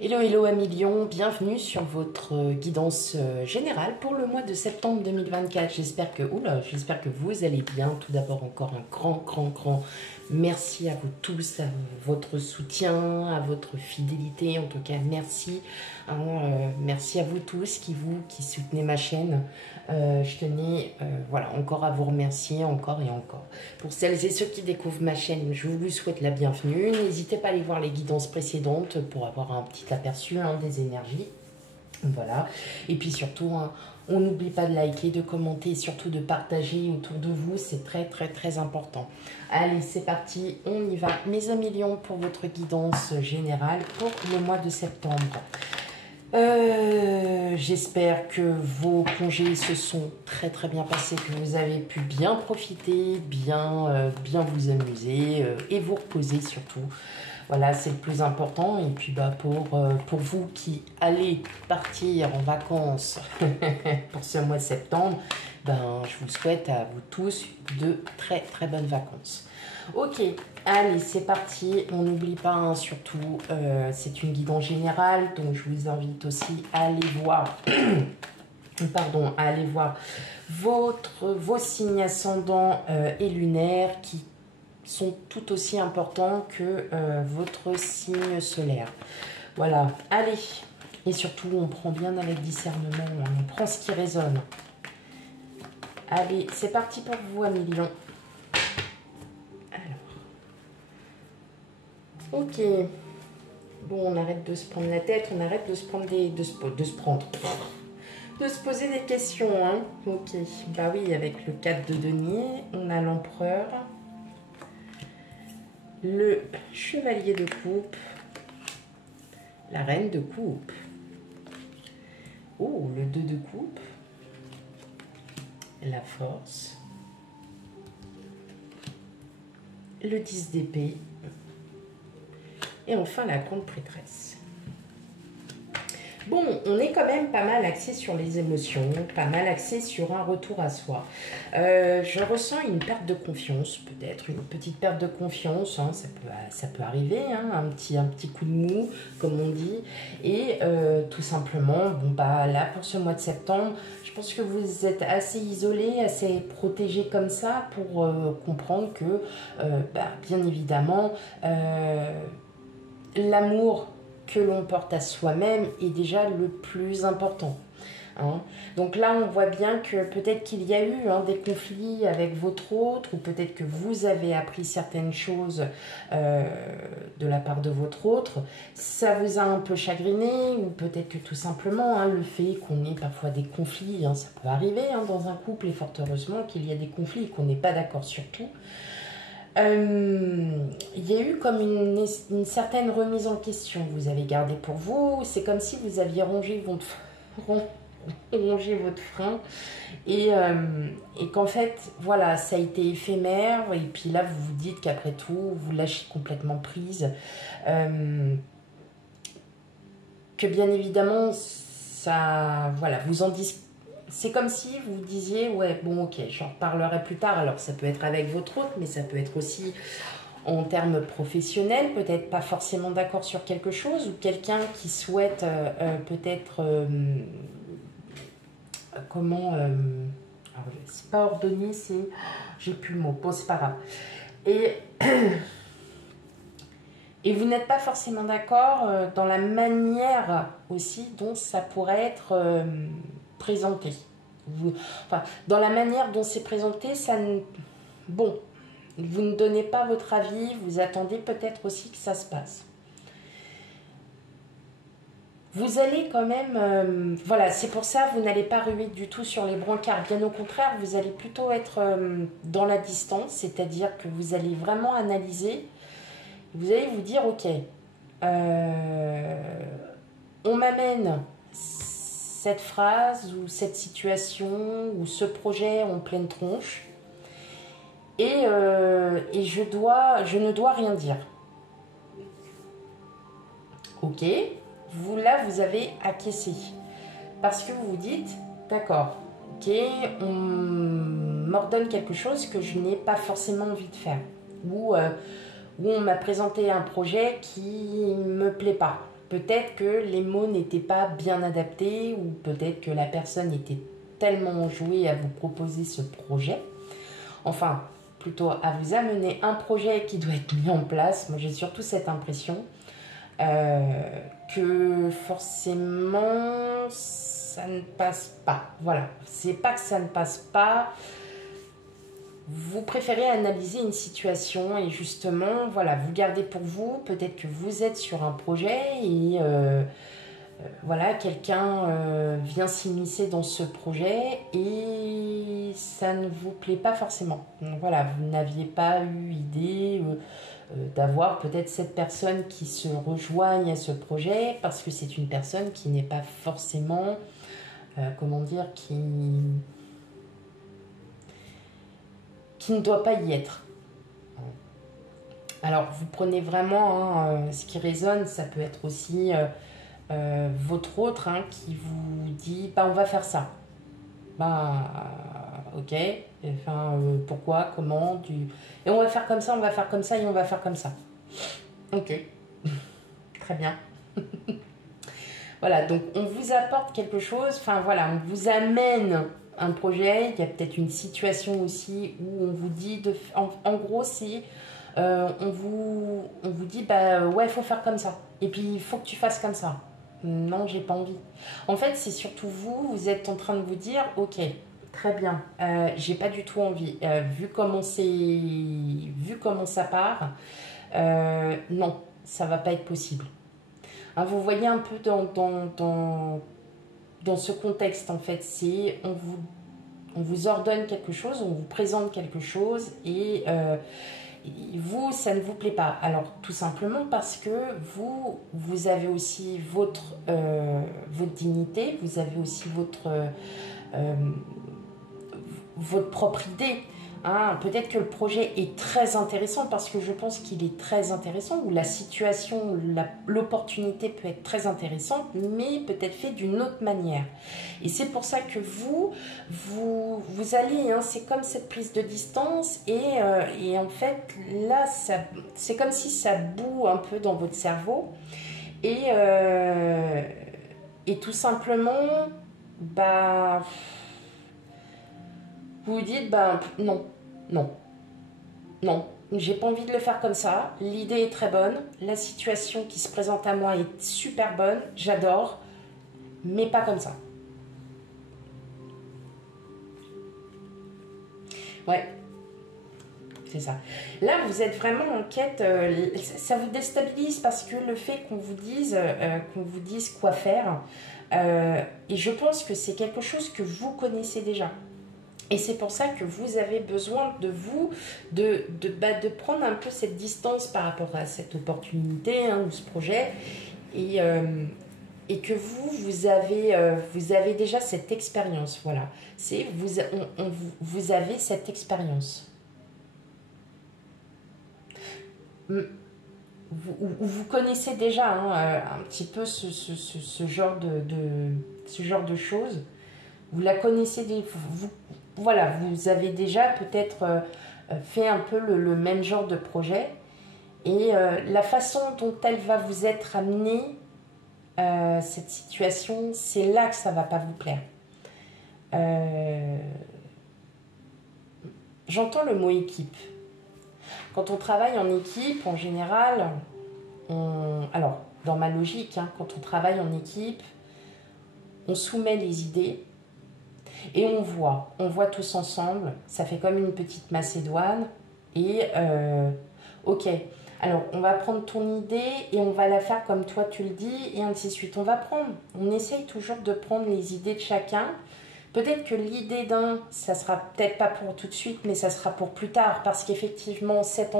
Hello, hello amis Lion, bienvenue sur votre guidance générale pour le mois de septembre 2024. J'espère que vous allez bien. Tout d'abord, encore un grand merci à vous tous, à votre soutien, à votre fidélité. En tout cas, merci. Merci à vous tous qui soutenez ma chaîne. Je tenais voilà, encore à vous remercier, encore et encore. Pour celles et ceux qui découvrent ma chaîne, je vous souhaite la bienvenue. N'hésitez pas à aller voir les guidances précédentes pour avoir un petit aperçu des énergies. Voilà. Et puis surtout, on n'oublie pas de liker, de commenter et surtout de partager autour de vous. C'est très important. Allez, c'est parti, on y va. Mes amis Lions, pour votre guidance générale pour le mois de septembre. J'espère que vos congés se sont très bien passés, que vous avez pu bien profiter, bien vous amuser et vous reposer surtout. Voilà, c'est le plus important. Et puis pour vous qui allez partir en vacances pour ce mois de septembre, je vous souhaite à vous tous de très bonnes vacances. Ok, allez, c'est parti. On n'oublie pas, surtout, c'est une guidance générale, donc je vous invite aussi à aller voir, à aller voir vos signes ascendants et lunaires qui sont tout aussi importants que votre signe solaire. Voilà, allez. Et surtout, on prend bien avec discernement, on prend ce qui résonne. Allez, c'est parti pour vous, amis Lions. Ok, bon, on arrête de se prendre la tête, on arrête de se prendre de se poser des questions, hein. Ok, bah oui, avec le 4 de denier, on a l'empereur, le chevalier de coupe, la reine de coupe, oh, le 2 de coupe, la force, le 10 d'épée, et enfin, la grande prêtresse. Bon, on est quand même pas mal axé sur les émotions, pas mal axé sur un retour à soi. Je ressens une perte de confiance, peut-être une petite perte de confiance, hein, ça peut arriver, hein, un petit coup de mou, comme on dit. Et tout simplement, là, pour ce mois de septembre, je pense que vous êtes assez isolé, assez protégé comme ça pour comprendre que, bien évidemment, l'amour que l'on porte à soi-même est déjà le plus important. Hein. Donc là, on voit bien que peut-être qu'il y a eu des conflits avec votre autre, ou peut-être que vous avez appris certaines choses de la part de votre autre. Ça vous a un peu chagriné, ou peut-être que tout simplement, le fait qu'on ait parfois des conflits, ça peut arriver dans un couple, et fort heureusement qu'il y a des conflits, qu'on n'est pas d'accord sur tout. Il y a eu comme une certaine remise en question que vous avez gardée pour vous. C'est comme si vous aviez rongé votre frein et qu'en fait, voilà, ça a été éphémère. Et puis là, vous vous dites qu'après tout, vous lâchez complètement prise. Que bien évidemment, ça, voilà, vous en dites. C'est comme si vous disiez, ouais, bon, ok, j'en reparlerai plus tard. Alors, ça peut être avec votre autre, mais ça peut être aussi en termes professionnels, peut-être pas forcément d'accord sur quelque chose, ou quelqu'un qui souhaite peut-être, alors, c'est pas ordonné, c'est, j'ai plus le mot, bon, c'est pas grave. Et vous n'êtes pas forcément d'accord dans la manière aussi dont ça pourrait être présenté. Dans la manière dont c'est présenté, bon, vous ne donnez pas votre avis, vous attendez peut-être aussi que ça se passe. Vous allez quand même, voilà, c'est pour ça vous n'allez pas ruer du tout sur les brancards. Bien au contraire, vous allez plutôt être dans la distance, c'est-à-dire que vous allez vraiment analyser. Vous allez vous dire, ok, on m'amène cette phrase ou cette situation ou ce projet en pleine tronche et je ne dois rien dire. Ok, vous avez acquiescé parce que vous vous dites, d'accord, ok, on m'ordonne quelque chose que je n'ai pas forcément envie de faire ou on m'a présenté un projet qui ne me plaît pas. peut-être que les mots n'étaient pas bien adaptés ou peut-être que la personne était tellement enjouée à vous proposer ce projet. Enfin, plutôt à vous amener un projet qui doit être mis en place. Moi, j'ai surtout cette impression que forcément, ça ne passe pas. Voilà, c'est pas que ça ne passe pas. Vous préférez analyser une situation et justement, voilà, vous gardez pour vous. Peut-être que vous êtes sur un projet et voilà, quelqu'un vient s'immiscer dans ce projet et ça ne vous plaît pas forcément. Donc voilà, vous n'aviez pas eu idée d'avoir peut-être cette personne qui se rejoigne à ce projet parce que c'est une personne qui n'est pas forcément, comment dire, qui ne doit pas y être. Alors, vous prenez vraiment ce qui résonne, ça peut être aussi votre autre qui vous dit bah, on va faire ça. Bah, ok, enfin, pourquoi, comment, et on va faire comme ça, on va faire comme ça et on va faire comme ça. Ok, très bien. Voilà, donc on vous apporte quelque chose, enfin voilà, on vous amène un projet, il y a peut-être une situation aussi où on vous dit, en gros, si on vous dit, bah ouais, il faut faire comme ça, et puis il faut que tu fasses comme ça. Non, j'ai pas envie. En fait, c'est surtout vous êtes en train de vous dire, ok, très bien, j'ai pas du tout envie. Vu comment ça part, non, ça va pas être possible. Hein, vous voyez un peu dans ce contexte, en fait, c'est on vous ordonne quelque chose, on vous présente quelque chose et vous, ça ne vous plaît pas. Alors, tout simplement parce que vous avez aussi votre dignité, vous avez aussi votre propre idée. Hein. Peut-être que le projet est très intéressant parce que je pense qu'il est très intéressant, ou la situation, l'opportunité peut être très intéressante, mais peut-être fait d'une autre manière. Et c'est pour ça que vous allez, c'est comme cette prise de distance et en fait, là, c'est comme si ça bout un peu dans votre cerveau et tout simplement, bah... vous vous dites, ben non, non, non, j'ai pas envie de le faire comme ça. L'idée est très bonne, la situation qui se présente à moi est super bonne, j'adore, mais pas comme ça. Ouais, c'est ça. Là, vous êtes vraiment en quête, ça vous déstabilise parce que le fait qu'on vous dise quoi faire, et je pense que c'est quelque chose que vous connaissez déjà. Et c'est pour ça que vous avez besoin de vous, de prendre un peu cette distance par rapport à cette opportunité ou ce projet. Et que vous avez déjà cette expérience. Voilà. Vous avez cette expérience. Vous connaissez déjà un petit peu ce genre de choses. Vous la connaissez, voilà, vous avez déjà peut-être fait un peu le même genre de projet et la façon dont elle va vous être amenée, cette situation, c'est là que ça ne va pas vous plaire. J'entends le mot équipe. Quand on travaille en équipe, en général, alors dans ma logique, quand on travaille en équipe, on soumet les idées. Et on voit tous ensemble, ça fait comme une petite Macédoine. Et ok, alors on va prendre ton idée et on va la faire comme toi tu le dis, et ainsi de suite. On essaye toujours de prendre les idées de chacun. Peut-être que l'idée d'un, ça sera peut-être pas pour tout de suite, mais ça sera pour plus tard, parce qu'effectivement, cette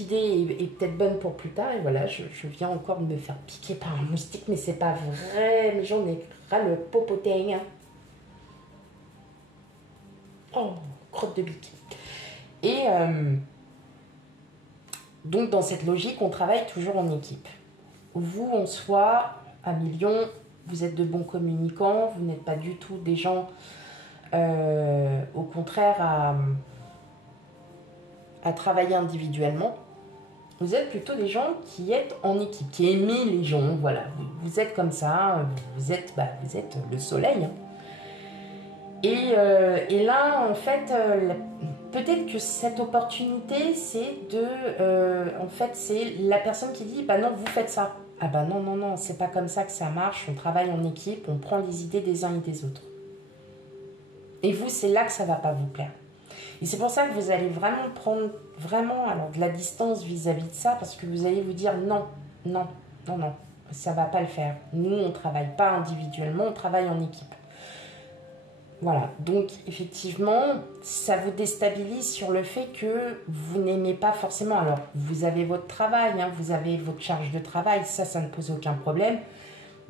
idée est peut-être bonne pour plus tard. Et voilà, je viens encore de me faire piquer par un moustique, mais c'est pas vrai, mais j'en ai ras le popotin. Oh, crotte de bique. Et donc dans cette logique, on travaille toujours en équipe. Vous, en soi, à millions, vous êtes de bons communicants, vous n'êtes pas du tout des gens, au contraire, à travailler individuellement. Vous êtes plutôt des gens qui êtes en équipe, qui aimez les gens, voilà. Vous êtes comme ça, vous êtes le soleil. Hein. Et là, en fait, peut-être que cette opportunité, c'est en fait, c'est la personne qui dit, bah non, vous faites ça. Ah bah non, non, non, c'est pas comme ça que ça marche, on travaille en équipe, on prend les idées des uns et des autres. Et vous, c'est là que ça va pas vous plaire. Et c'est pour ça que vous allez vraiment prendre alors, de la distance vis-à-vis de ça, parce que vous allez vous dire non, non, non, non, ça va pas le faire. Nous, on travaille pas individuellement, on travaille en équipe. Voilà, donc effectivement, ça vous déstabilise sur le fait que vous n'aimez pas forcément. Alors, vous avez votre travail, hein, vous avez votre charge de travail, ça ne pose aucun problème.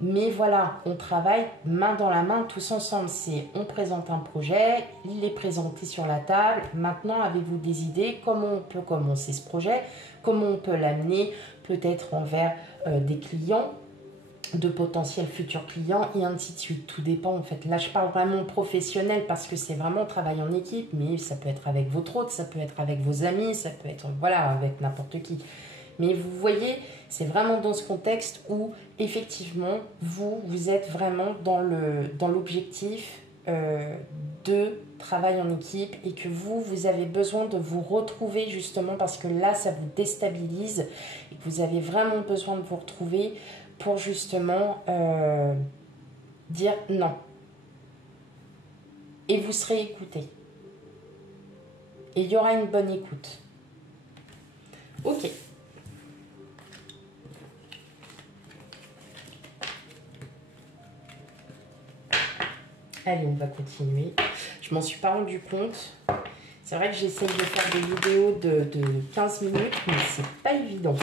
Mais voilà, on travaille main dans la main tous ensemble. On présente un projet, il est présenté sur la table. Maintenant, avez-vous des idées? Comment on peut commencer ce projet? Comment on peut l'amener peut-être envers des clients, de potentiels futurs clients et ainsi de suite. Tout dépend en fait. Là, je parle vraiment professionnel parce que c'est vraiment travail en équipe, mais ça peut être avec votre hôte, ça peut être avec vos amis, ça peut être voilà, avec n'importe qui. Mais vous voyez, c'est vraiment dans ce contexte où effectivement, vous êtes vraiment dans l'objectif de travail en équipe et que vous avez besoin de vous retrouver justement parce que là, ça vous déstabilise et que vous avez vraiment besoin de vous retrouver pour justement dire non. Et vous serez écouté. Et il y aura une bonne écoute. Ok. Allez, on va continuer. Je m'en suis pas rendu compte. C'est vrai que j'essaye de faire des vidéos de 15 minutes, mais c'est pas évident.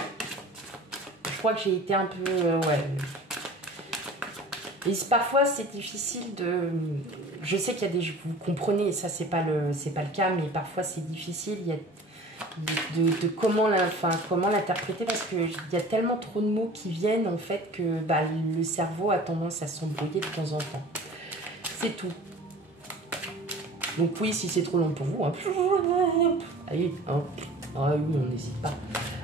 Je crois que j'ai été un peu... ouais. Et parfois, c'est difficile de... Je sais qu'il y a des... Vous comprenez, ça, c'est pas le cas, mais parfois, c'est difficile. Il y a de comment l'interpréter parce qu'il y a tellement trop de mots qui viennent, en fait, que le cerveau a tendance à s'embrouiller de temps en temps. C'est tout. Donc oui, si c'est trop long pour vous, hein. Allez, hein. Ah oui, on n'hésite pas.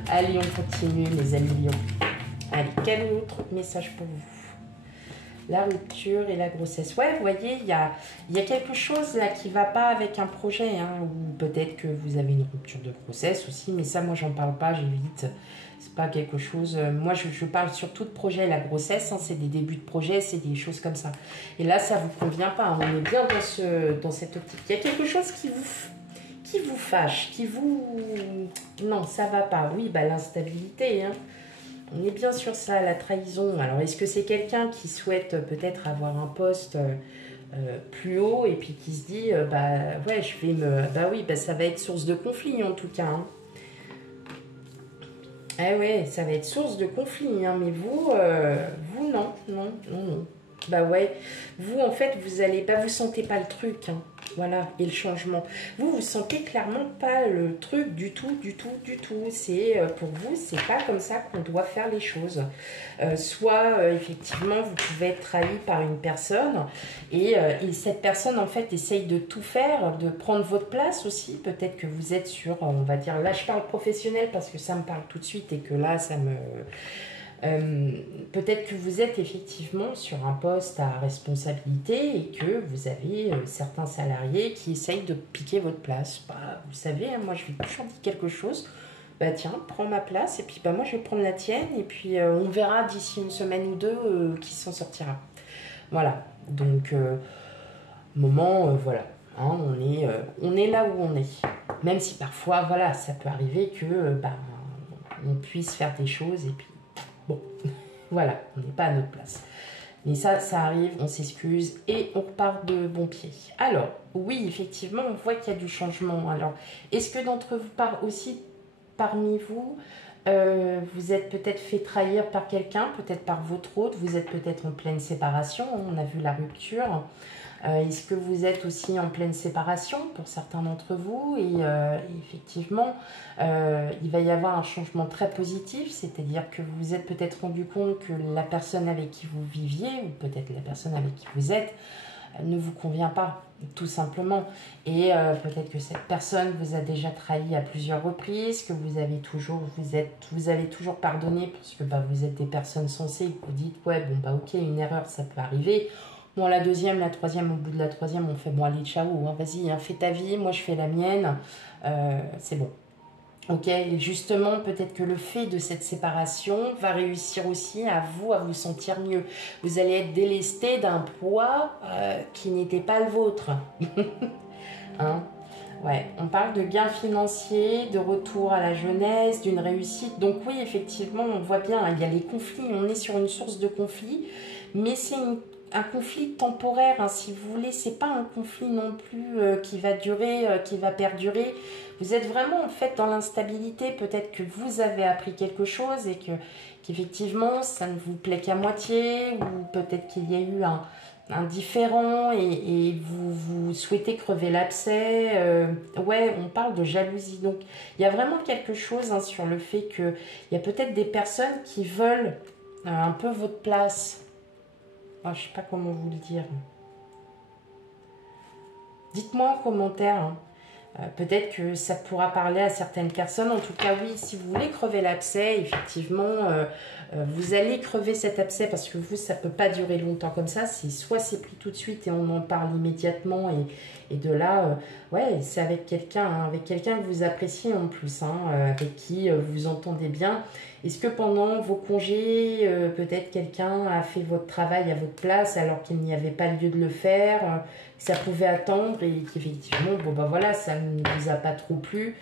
Allez, on continue, les amis lions. Allez, quel autre message pour vous? La rupture et la grossesse. Ouais, vous voyez, il y a quelque chose là qui ne va pas avec un projet. Hein, ou peut-être que vous avez une rupture de grossesse aussi, mais ça, moi, j'en parle pas, j'évite. C'est pas quelque chose... moi, je parle surtout de projet. La grossesse, hein, c'est des débuts de projet, c'est des choses comme ça. Et là, ça vous convient pas. Hein, on est bien dans cette optique. Il y a quelque chose qui vous fâche, qui vous... Non, ça va pas. Oui, l'instabilité, hein. On est bien sur ça, la trahison. Alors, est-ce que c'est quelqu'un qui souhaite peut-être avoir un poste plus haut et puis qui se dit, ouais, je vais me... oui, ça va être source de conflit en tout cas. Hein. Eh ouais, ça va être source de conflit, hein, mais vous, non, non, non, non. Bah ouais, vous, en fait, vous sentez pas le truc, hein. Voilà, et le changement. Vous sentez clairement pas le truc du tout, du tout, du tout. C'est, pour vous, c'est pas comme ça qu'on doit faire les choses. Soit, effectivement, vous pouvez être trahi par une personne et cette personne, en fait, essaye de tout faire, de prendre votre place aussi. Peut-être que vous êtes sur, on va dire, là, je parle professionnel parce que ça me parle tout de suite et que là, ça me... peut-être que vous êtes effectivement sur un poste à responsabilité et que vous avez certains salariés qui essayent de piquer votre place. Vous savez, moi je vais toujours dire quelque chose. Tiens, prends ma place et puis moi je vais prendre la tienne et puis on verra d'ici une semaine ou deux qui s'en sortira. Voilà, donc voilà, hein, on est là où on est. Même si parfois, voilà, ça peut arriver que on puisse faire des choses et puis bon, voilà, on n'est pas à notre place. Mais ça arrive, on s'excuse et on repart de bon pied. Alors, oui, effectivement, on voit qu'il y a du changement. Alors, est-ce que d'entre vous, parmi vous, vous êtes peut-être fait trahir par quelqu'un, peut-être par votre hôte, vous êtes peut-être en pleine séparation, on a vu la rupture. Est-ce que vous êtes aussi en pleine séparation pour certains d'entre vous et effectivement, il va y avoir un changement très positif, c'est-à-dire que vous vous êtes peut-être rendu compte que la personne avec qui vous viviez ou peut-être la personne avec qui vous êtes ne vous convient pas, tout simplement. Et peut-être que cette personne vous a déjà trahi à plusieurs reprises, que vous avez toujours pardonné parce que bah, vous êtes des personnes sensées, que vous dites ouais bon bah ok, une erreur ça peut arriver. Bon, la deuxième, la troisième, au bout de la troisième, on fait bon allez ciao, hein, vas-y, hein, fais ta vie, moi je fais la mienne, c'est bon. Ok, et justement, peut-être que le fait de cette séparation va réussir aussi à vous sentir mieux. Vous allez être délesté d'un poids qui n'était pas le vôtre. Hein? Ouais, on parle de gains financiers, de retour à la jeunesse, d'une réussite. Donc oui, effectivement, on voit bien, hein, il y a les conflits, on est sur une source de conflit, mais c'est un conflit temporaire, hein, si vous voulez, c'est pas un conflit non plus qui va durer, qui va perdurer. Vous êtes vraiment en fait dans l'instabilité, peut-être que vous avez appris quelque chose et qu'effectivement ça ne vous plaît qu'à moitié, ou peut-être qu'il y a eu un différend et vous souhaitez crever l'abcès. Ouais, on parle de jalousie, donc il y a vraiment quelque chose, hein, sur le fait qu'il y a peut-être des personnes qui veulent un peu votre place. Oh, je sais pas comment vous le dire. Dites-moi en commentaire, hein. Peut-être que ça pourra parler à certaines personnes. En tout cas, oui, si vous voulez crever l'abcès, effectivement, vous allez crever cet abcès parce que vous, ça ne peut pas durer longtemps comme ça. Soit c'est pris tout de suite et on en parle immédiatement et de là, ouais, c'est avec quelqu'un, hein, avec quelqu'un que vous appréciez en plus, hein, avec qui vous entendez bien. Est-ce que pendant vos congés, peut-être quelqu'un a fait votre travail à votre place alors qu'il n'y avait pas lieu de le faire, que ça pouvait attendre et qu'effectivement, bon ben voilà, ça ne vous a pas trop plu.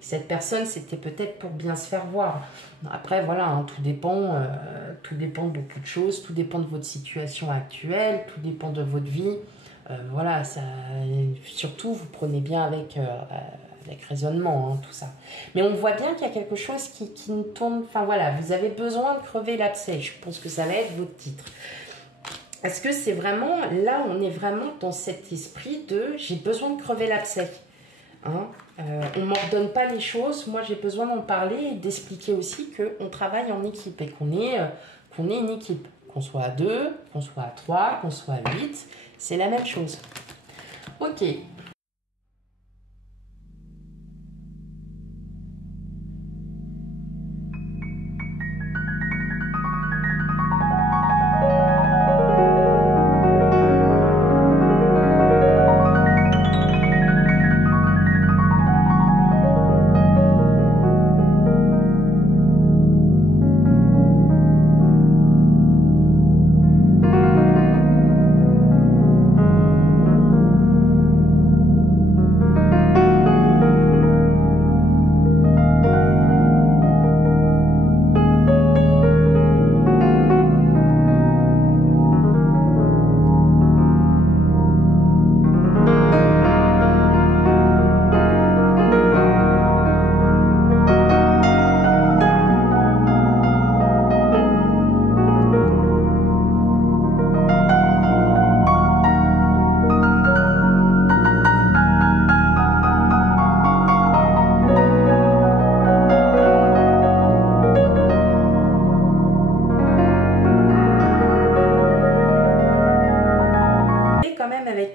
Cette personne, c'était peut-être pour bien se faire voir. Après, voilà, hein, tout dépend de beaucoup de choses, tout dépend de votre situation actuelle, tout dépend de votre vie. Voilà, ça, surtout, vous prenez bien avec raisonnement, hein, tout ça. Mais on voit bien qu'il y a quelque chose qui nous tourne. Enfin voilà, vous avez besoin de crever l'abcès. Je pense que ça va être votre titre. Est-ce que c'est vraiment, là, on est vraiment dans cet esprit de j'ai besoin de crever l'abcès. Hein, on ne m'ordonne pas les choses, moi j'ai besoin d'en parler et d'expliquer aussi qu'on travaille en équipe et qu'on est une équipe. Qu'on soit à 2, qu'on soit à 3, qu'on soit à 8, c'est la même chose. Ok.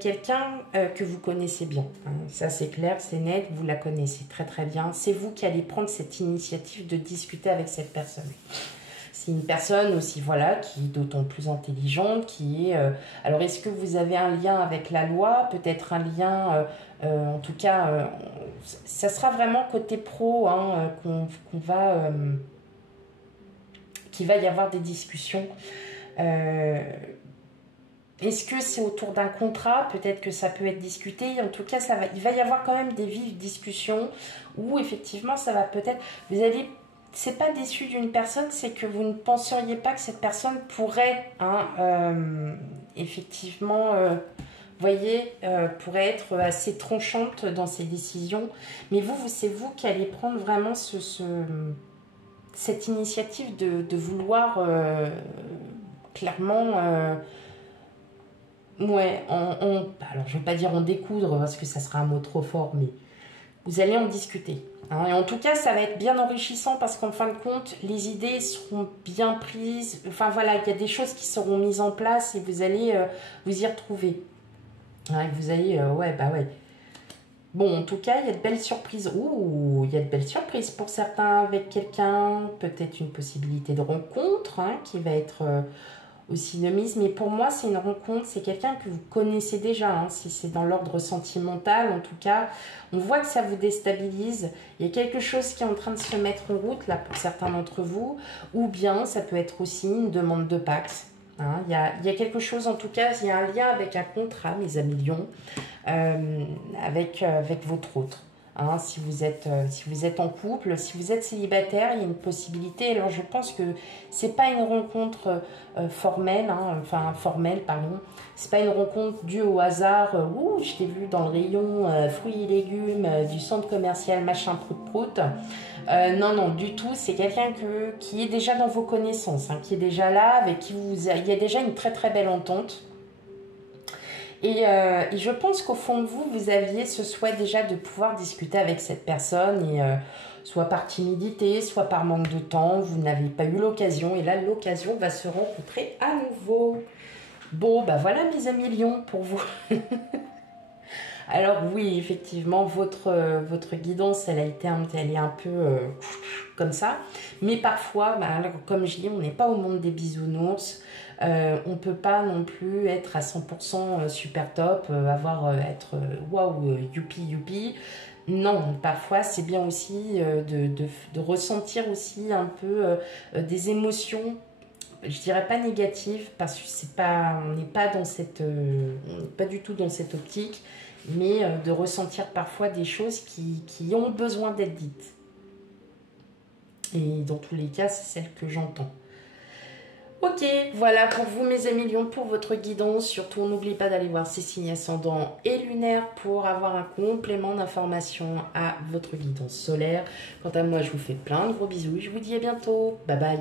Quelqu'un que vous connaissez bien, hein. Ça c'est clair, c'est net, vous la connaissez très très bien. C'est vous qui allez prendre cette initiative de discuter avec cette personne. C'est une personne aussi, voilà, qui est d'autant plus intelligente, qui est... alors est-ce que vous avez un lien avec la loi? Peut-être un lien, en tout cas, ça sera vraiment côté pro, hein, qu'il va y avoir des discussions. Est-ce que c'est autour d'un contrat? Peut-être que ça peut être discuté. En tout cas, il va y avoir quand même des vives discussions où effectivement, ça va peut-être... Vous allez... C'est pas déçu d'une personne, c'est que vous ne penseriez pas que cette personne pourrait, hein, effectivement, voyez, pourrait être assez tranchante dans ses décisions. Mais c'est vous qui allez prendre vraiment cette initiative de vouloir clairement... ouais, alors je ne vais pas dire en découdre parce que ça sera un mot trop fort, mais vous allez en discuter. Hein, et en tout cas, ça va être bien enrichissant parce qu'en fin de compte, les idées seront bien prises. Enfin voilà, il y a des choses qui seront mises en place et vous allez vous y retrouver. Ouais, vous allez, ouais, bah ouais. Bon, en tout cas, il y a de belles surprises. Ouh, il y a de belles surprises pour certains avec quelqu'un. Peut-être une possibilité de rencontre hein, qui va être aussi de mise. Mais pour moi, c'est une rencontre, c'est quelqu'un que vous connaissez déjà. Hein, si c'est dans l'ordre sentimental, en tout cas, on voit que ça vous déstabilise. Il y a quelque chose qui est en train de se mettre en route, là, pour certains d'entre vous. Ou bien, ça peut être aussi une demande de Pax. Hein, il y a quelque chose, en tout cas, il y a un lien avec un contrat, mes amis lions, avec votre autre. Hein, si vous êtes en couple, si vous êtes célibataire, il y a une possibilité. Alors je pense que c'est pas une rencontre formelle, hein, enfin formelle, pardon. C'est pas une rencontre due au hasard. Ouh, je t'ai vu dans le rayon fruits et légumes du centre commercial machin prout prout. Non, non, du tout. C'est quelqu'un qui est déjà dans vos connaissances, hein, qui est déjà là, avec qui il y a déjà une très très belle entente. Et je pense qu'au fond de vous, vous aviez ce souhait déjà de pouvoir discuter avec cette personne, et soit par timidité, soit par manque de temps, vous n'avez pas eu l'occasion, et là, l'occasion va se rencontrer à nouveau. Bon, bah voilà mes amis lions pour vous. Alors oui, effectivement, votre guidance, elle est un peu comme ça. Mais parfois, bah, comme je dis, on n'est pas au monde des bisounours. On ne peut pas non plus être à 100% super top, être waouh, youpi, youpi. Non, parfois c'est bien aussi de ressentir aussi un peu des émotions, je dirais pas négatives, parce que c'est pas, on n'est pas dans on n'est pas du tout dans cette optique, mais de ressentir parfois des choses qui ont besoin d'être dites. Et dans tous les cas, c'est celle que j'entends. Ok, voilà pour vous mes amis lions, pour votre guidance. Surtout, n'oubliez pas d'aller voir ces signes ascendants et lunaires pour avoir un complément d'information à votre guidance solaire. Quant à moi, je vous fais plein de gros bisous. Je vous dis à bientôt. Bye bye.